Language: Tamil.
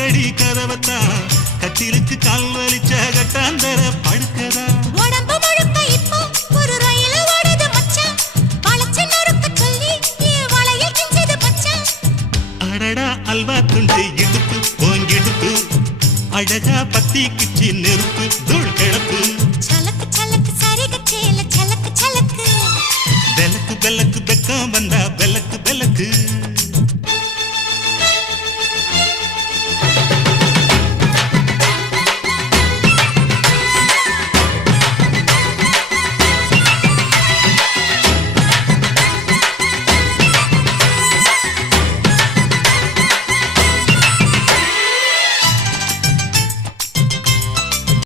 அடிக்கடி கதவத்தா கத்திலுக்கு கால் வலிச்ச கட்டாந்தர படுக்கதா உடம்பு முழுக்க இப்போ ஒரு ரயில ஓடுது மச்சான் வளைச்சு நொறுக்க சொல்லி வளையில் கிஞ்சது மச்சான் அடடா அல்வா துண்டு இடுப்பு ஓங்கிடுப்பு அழகா பத்தி கிச்சி நெருப்பு தூள் கிடப்பு